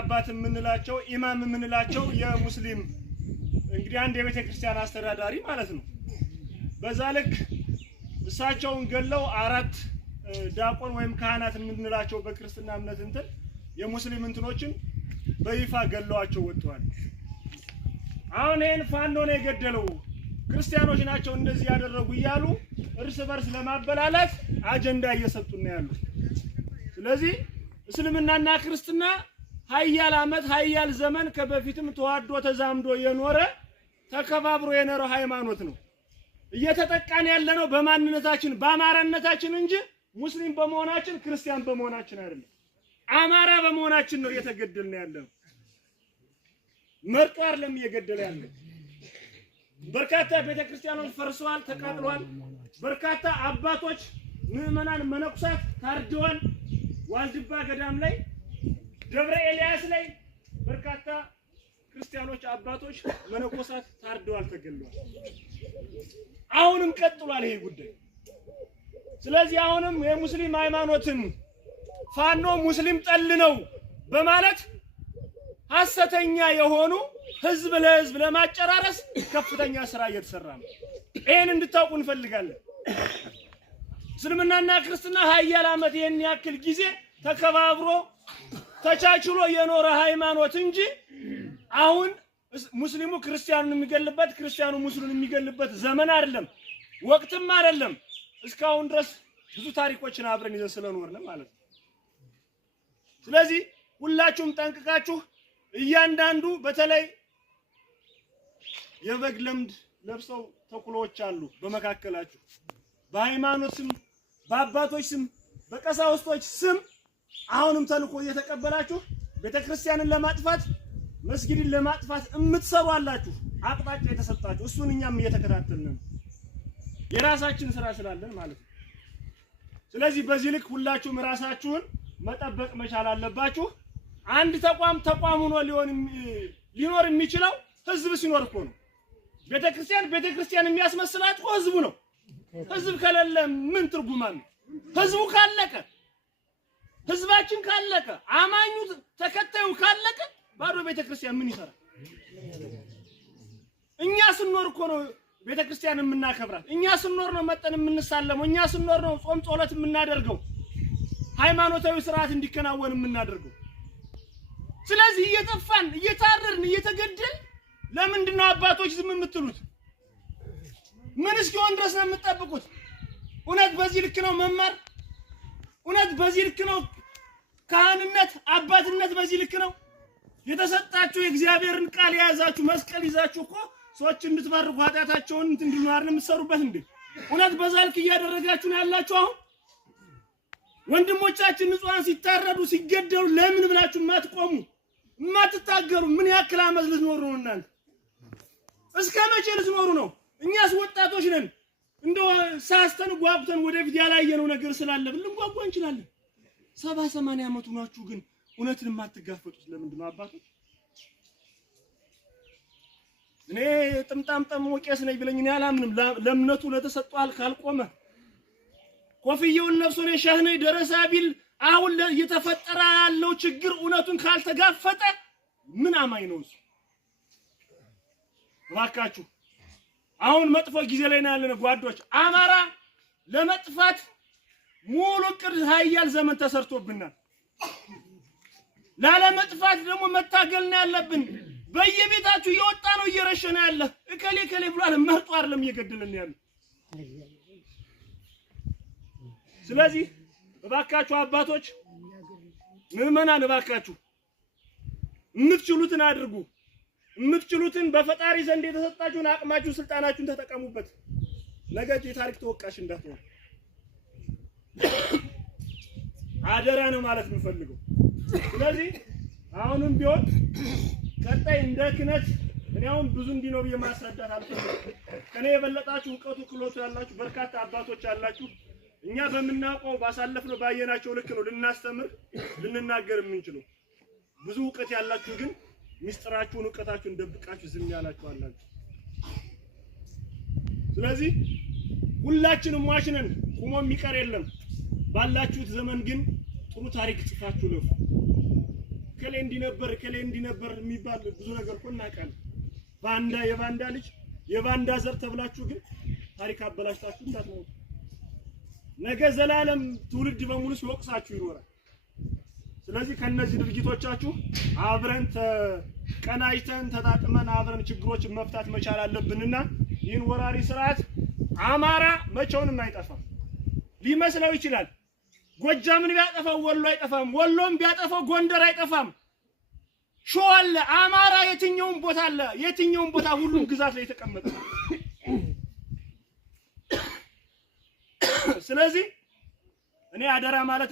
አባት የምንላቸው ኢማም የምንላቸው የሙስሊም እንግዲህ አንድ የቤተ ክርስቲያን አስተዳዳሪ ማለት ነው። በዛ ልክ እሳቸውን ገለው 4 ዲያቆን ወይም ካህናት የምንላቸው በክርስትና እምነት እንትን የሙስሊም እንትኖችን በይፋ ገለዋቸው ወጥተዋል። አሁን ይሄን ፋኖ ነው የገደለው ክርስቲያኖች ናቸው እንደዚህ ያደረጉ እያሉ እርስ በርስ ለማበላላት አጀንዳ እየሰጡን ነው ያሉት። ስለዚህ እስልምናና ክርስትና ሀያል አመት ሀያል ዘመን ከበፊትም ተዋዶ ተዛምዶ የኖረ ተከባብሮ የኖረ ሃይማኖት ነው። እየተጠቃን ያለነው በማንነታችን በአማራነታችን እንጂ ሙስሊም በመሆናችን ክርስቲያን በመሆናችን አይደለም። አማራ በመሆናችን ነው እየተገደልን ያለው። መርጦ አይደለም እየገደለ ያለው። በርካታ ቤተክርስቲያኖች ፈርሰዋል፣ ተቃጥለዋል። በርካታ አባቶች ምዕመናን መነኩሳት ታርደዋል። ዋልድባ ገዳም ላይ ደብረ ኤልያስ ላይ በርካታ ክርስቲያኖች አባቶች መነኮሳት ታርደዋል፣ ተገለዋል። አሁንም ቀጥሏል ይሄ ጉዳይ። ስለዚህ አሁንም የሙስሊም ሃይማኖትን ፋኖ ሙስሊም ጠል ነው በማለት ሐሰተኛ የሆኑ ህዝብ ለህዝብ ለማጨራረስ ከፍተኛ ስራ እየተሰራ ነው። ይሄን እንድታውቁ እንፈልጋለን። እስልምናና ክርስትና ሀያል አመት ይሄን ያክል ጊዜ ተከባብሮ ተቻችሎ የኖረ ሃይማኖት እንጂ አሁን ሙስሊሙ ክርስቲያኑን የሚገልበት ክርስቲያኑ ሙስሊሙን የሚገልበት ዘመን አይደለም፣ ወቅትም አይደለም። እስካሁን ድረስ ብዙ ታሪኮችን አብረን ይዘን ስለኖርን ማለት ነው። ስለዚህ ሁላችሁም ጠንቅቃችሁ እያንዳንዱ በተለይ የበግ ለምድ ለብሰው ተኩሎች አሉ በመካከላችሁ በሃይማኖት ስም በአባቶች ስም በቀሳውስቶች ስም አሁንም ተልኮ እየተቀበላችሁ ቤተክርስቲያንን ለማጥፋት መስጊድን ለማጥፋት እምትሰሩ አላችሁ። አቅጣጫ የተሰጣችሁ እሱን እኛም እየተከታተልን የራሳችን ስራ ስላለን ማለት ነው። ስለዚህ በዚህ ልክ ሁላችሁም ራሳችሁን መጠበቅ መቻል አለባችሁ። አንድ ተቋም ሆኖ ሊኖር የሚችለው ህዝብ ሲኖር እኮ ነው። ቤተክርስቲያን የሚያስመስላት እኮ ህዝቡ ነው። ህዝብ ከሌለ ምን ትርጉም አለው? ህዝቡ ካለቀ ህዝባችን ካለቀ አማኙ ተከታዩ ካለቀ ባዶ ቤተክርስቲያን ምን ይሰራል? እኛ ስንኖር እኮ ነው ቤተክርስቲያን የምናከብራት። እኛ ስንኖር ነው መጠን የምንሳለመው። እኛ ስንኖር ነው ጾም ጸሎት የምናደርገው፣ ሃይማኖታዊ ስርዓት እንዲከናወን የምናደርገው። ስለዚህ እየጠፋን እየታረርን እየተገደል ለምንድን ነው አባቶች ዝም የምትሉት? ምን እስኪሆን ድረስ ነው የምትጠብቁት? እውነት በዚህ ልክ ነው መማር? እውነት በዚህ ልክ ነው ካህንነት አባትነት? በዚህ ልክ ነው የተሰጣችሁ? የእግዚአብሔርን ቃል የያዛችሁ መስቀል ይዛችሁ እኮ ሰዎች እንድትባርኩ ኃጢአታቸውን እንድንድኑ አይደል የምትሰሩበት እንዴ? እውነት በዛ ልክ እያደረጋችሁ ነው ያላችሁ? አሁን ወንድሞቻችን ንጹሃን ሲታረዱ ሲገደሉ ለምን ብላችሁ ማትቆሙ ማትታገሩ? ምን ያክል አመት ልትኖሩ ነው እናንተ? እስከ መቼ ልትኖሩ ነው? እኛስ ወጣቶች ነን። እንደው ሳስተን ጓጉተን ወደፊት ያላየነው ነገር ስላለ ልንጓጓ እንችላለን። 70-80 አመቱ ናችሁ ግን እውነትን የማትጋፈጡት ለምንድን ነው አባቶች? እኔ ጥምጣም ቄስ ነኝ ብለኝ እኔ አላምንም። ለእምነቱ ለተሰጠዋል ካልቆመ ኮፍያውን ለብሶ ነው ሸህ ነኝ ደረሳ ቢል አሁን እየተፈጠረ ያለው ችግር እውነቱን ካልተጋፈጠ ምን አማኝ ነው እሱ? እባካችሁ አሁን መጥፎ ጊዜ ላይ ነው ያለነው ጓዶች። አማራ ለመጥፋት ሙሉ ቅድ ሀያል ዘመን ተሰርቶብናል። ላለመጥፋት ደግሞ መታገል ነው ያለብን። በየቤታችሁ እየወጣ ነው እየረሸነ ያለ እከሌ ብሏል። መርጦ አይደለም እየገደለን ያለ። ስለዚህ እባካችሁ አባቶች ምዕመናን እባካችሁ የምትችሉትን አድርጉ። የምትችሉትን በፈጣሪ ዘንድ የተሰጣችሁን አቅማችሁን ስልጣናችሁን ተጠቀሙበት። ነገ የታሪክ ተወቃሽ እንዳትሆኑ አደራ ነው ማለት የምፈልገው። ስለዚህ አሁንም ቢሆን ቀጣይ እንደ ክነት እኔ አሁን ብዙ እንዲህ ነው በማስረዳት አልፈልግም። ከኔ የበለጣችሁ ዕውቀቱ ክሎቱ ያላችሁ በርካታ አባቶች አላችሁ። እኛ በመናቀው ባሳለፍነው ባየናቸው ልክ ነው ልናስተምር ልንናገር የምንችለው። ብዙ ዕውቀት ያላችሁ ግን ሚስጥራችሁን ዕውቀታችሁን ደብቃችሁ ዝም ያላችሁ አላችሁ። ስለዚህ ሁላችንም ዋሽነን ቆሞ የሚቀር የለም። ባላችሁት ዘመን ግን ጥሩ ታሪክ ጽፋችሁ ለፉ። ከሌ እንዲነበር የሚባል ብዙ ነገር እኮ እናውቃለን። ባንዳ የባንዳ ልጅ የባንዳ ዘር ተብላችሁ ግን ታሪክ አበላሽታችሁ እንዳትሞቱ። ነገ ዘላለም ትውልድ በሙሉ ሲወቅሳችሁ ይኖራል። ስለዚህ ከነዚህ ድርጊቶቻችሁ አብረን ተቀናጅተን ተጣጥመን አብረን ችግሮችን መፍታት መቻል አለብንና ይህን ወራሪ ስርዓት አማራ መቼውንም አይጠፋም። ሊመስለው ይችላል። ጎጃምን ቢያጠፋው ወሎ አይጠፋም። ወሎም ቢያጠፋው ጎንደር አይጠፋም። ሸዋ አለ። አማራ የትኛውም ቦታ አለ። የትኛውም ቦታ ሁሉም ግዛት ላይ ተቀመጠ። ስለዚህ እኔ አደራ ማለት